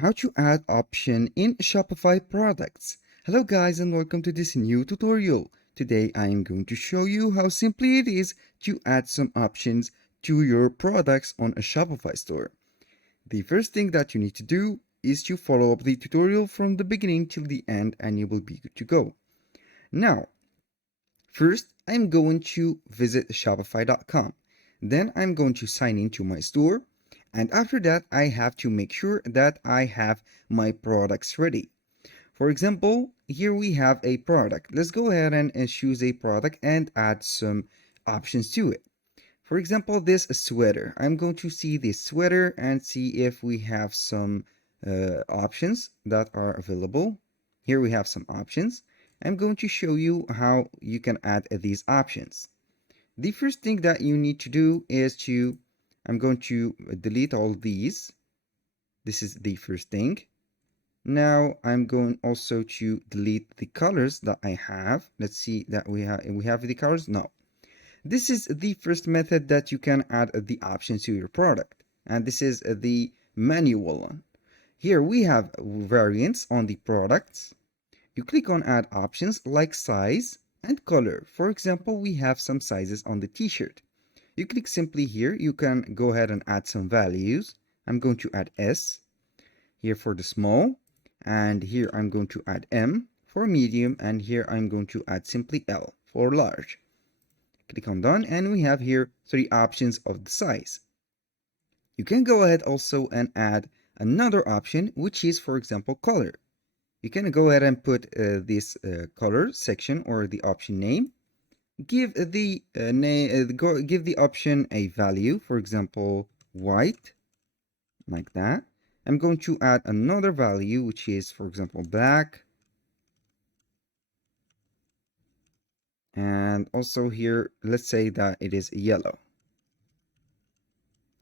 How to add option in Shopify products. Hello guys and welcome to this new tutorial. Today I am going to show you how simply it is to add some options to your products on a Shopify store. The first thing that you need to do is to follow up the tutorial from the beginning till the end and you will be good to go. Now, first I'm going to visit shopify.com. Then I'm going to sign into my store. And after that, I have to make sure that I have my products ready. For example, here we have a product. Let's go ahead and choose a product and add some options to it. For example, this sweater. I'm going to see this sweater and see if we have some options that are available. Here we have some options. I'm going to show you how you can add these options. The first thing that you need to do is I'm going to delete all these. This is the first thing. Now I'm going also to delete the colors that I have. Let's see that we have the colors. No. This is the first method that you can add the options to your product. And this is the manual one. Here we have variants on the products. You click on add options like size and color. For example, we have some sizes on the t-shirt. You click simply here. You can go ahead and add some values. I'm going to add S here for the small, and here I'm going to add M for medium, and here I'm going to add simply L for large. Click on done, and we have here 3 options of the size. You can go ahead also and add another option, which is, for example, color. You can go ahead and put this color section or the option name. Give the give the option a value, for example, white, like that. I'm going to add another value, which is, for example, black. And also here, let's say that it is yellow.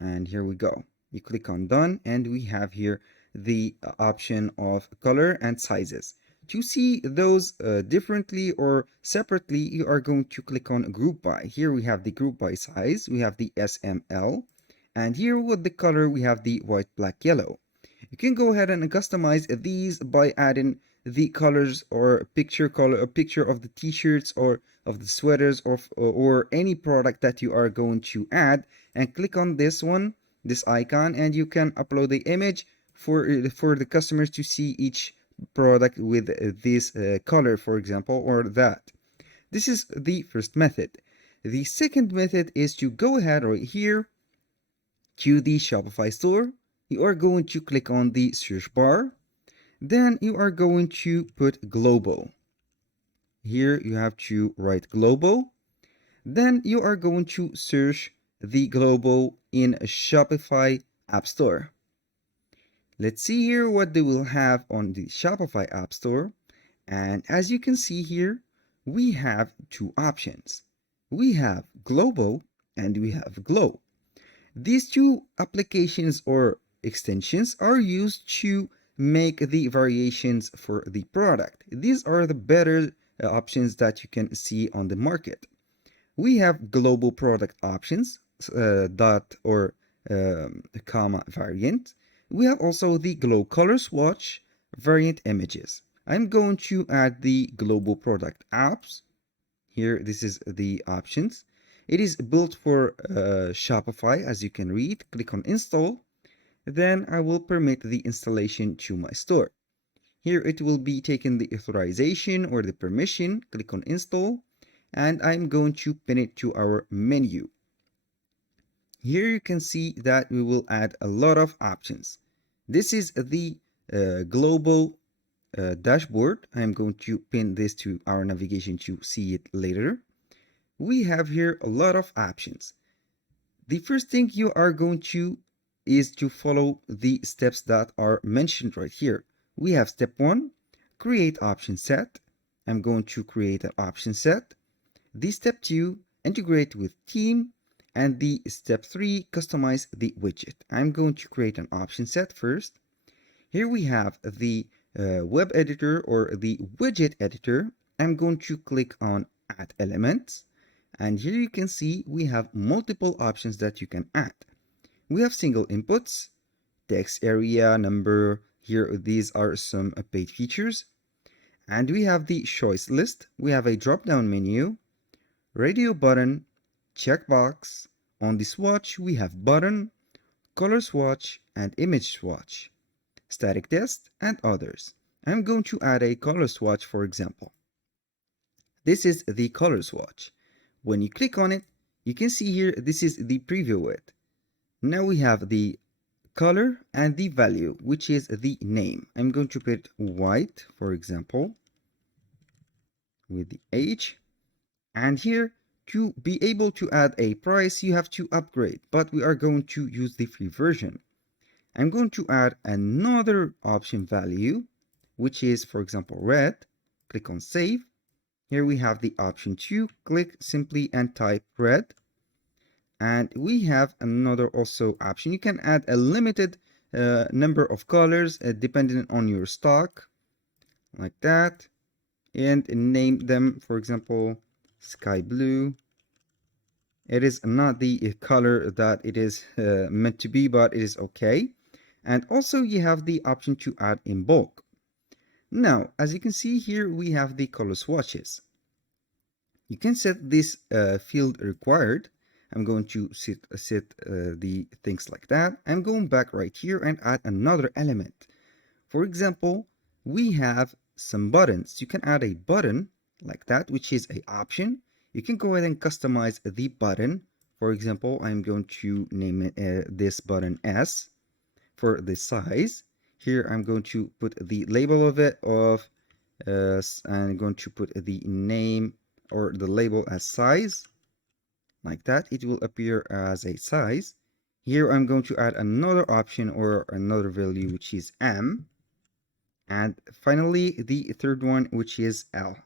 And here we go. You click on done, and we have here the option of color and sizes. To see those differently or separately, you are going to click on group by. Here we have the group by size, we have the SML, and here with the color we have the white, black, yellow. You can go ahead and customize these by adding the colors or a picture of the t-shirts or of the sweaters or any product that you are going to add, and click on this one, this icon, and you can upload the image for the customers to see each product with this color, for example, or that. This is the first method. The second method is to go ahead right here to the Shopify store. You are going to click on the search bar. Then you are going to put global. Here you have to write global. Then you are going to search the global in Shopify App Store. Let's see here what they will have on the Shopify App Store. And as you can see here, we have 2 options. We have global and we have glow. These 2 applications or extensions are used to make the variations for the product. These are the better options that you can see on the market. We have global product options, dot or comma variant. We have also the glow color swatch variant images. I'm going to add the global product apps. Here, this is the options. It is built for Shopify, as you can read. Click on install. Then I will permit the installation to my store. Here it will be taking the authorization or the permission. Click on install, and I'm going to pin it to our menu. Here you can see that we will add a lot of options. This is the global dashboard. I'm going to pin this to our navigation to see it later. We have here a lot of options. The first thing you are going to is to follow the steps that are mentioned right here. We have step 1, create option set. I'm going to create an option set. The step 2, integrate with theme. And the step 3, customize the widget. I'm going to create an option set first. Here we have the web editor or the widget editor. I'm going to click on add elements. And here you can see we have multiple options that you can add. We have single inputs, text area, number. Here, these are some paid features. And we have the choice list. We have a drop-down menu, radio button, checkbox. On the swatch, we have button, color swatch, and image swatch, static test, and others. I'm going to add a color swatch, for example. This is the color swatch. When you click on it, you can see here, this is the preview width. Now we have the color and the value, which is the name. I'm going to put white, for example, with the H. And here, to be able to add a price, you have to upgrade, but we are going to use the free version. I'm going to add another option value, which is, for example, red. Click on save. Here we have the option to click simply and type red. And we have another also option. You can add a limited number of colors depending on your stock, like that, and name them, for example, sky blue. It is not the color that it is meant to be, but it is okay. And also you have the option to add in bulk. Now, as you can see here, we have the color swatches. You can set this field required. I'm going to set the things like that. I'm going back right here and add another element. For example, we have some buttons. You can add a button like that, which is an option. You can go ahead and customize the button. For example, I'm going to name it this button S for the size. Here I'm going to put the label of it I'm going to put the name or the label as size, like that. It will appear as a size. Here I'm going to add another option or another value, which is M. And finally, the third one, which is L.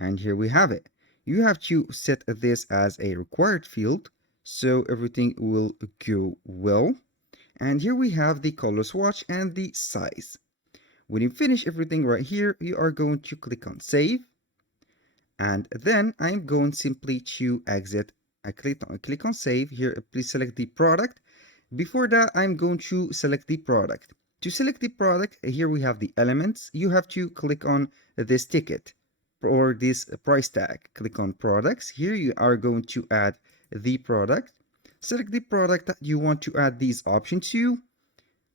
And here we have it. You have to set this as a required field so everything will go well. And here we have the color swatch and the size. When you finish everything right here, you are going to click on save. And then I'm going simply to exit. I click on save. Here, please select the product. Before that, I'm going to select the product. To select the product, here we have the elements. You have to click on this ticket or this price tag. Click on products. Here you are going to add the product. Select the product that you want to add these options to.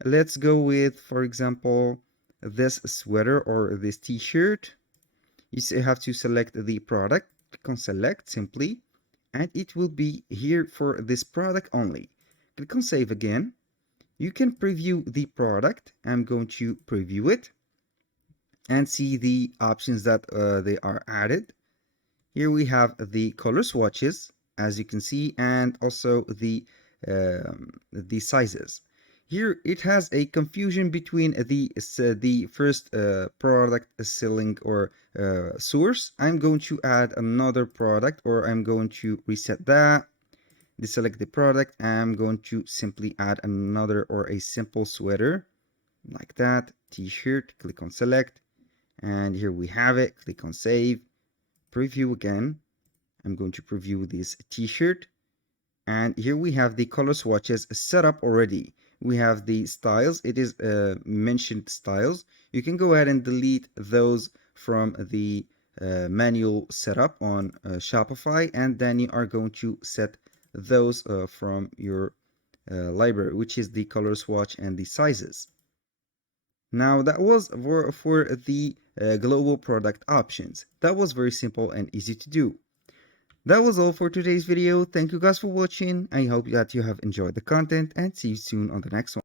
Let's go with, for example, this sweater or this t-shirt. You have to select the product. Click on select simply, and it will be here for this product only. Click on save again. You can preview the product. I'm going to preview it and see the options that they are added. Here we have the color swatches, as you can see, and also the sizes. Here it has a confusion between the first product selling or source. I'm going to add another product, or I'm going to reset that. Deselect the product. I'm going to simply add another or a simple sweater like that. T-shirt. Click on select, and here we have it. Click on save. Preview again. I'm going to preview this t-shirt, and here we have the color swatches set up already. We have the styles. It is mentioned styles. You can go ahead and delete those from the manual setup on Shopify, and then you are going to set those from your library, which is the color swatch and the sizes. Now that was for the global product options. That was very simple and easy to do. That was all for today's video. Thank you guys for watching. I hope that you have enjoyed the content, and see you soon on the next one.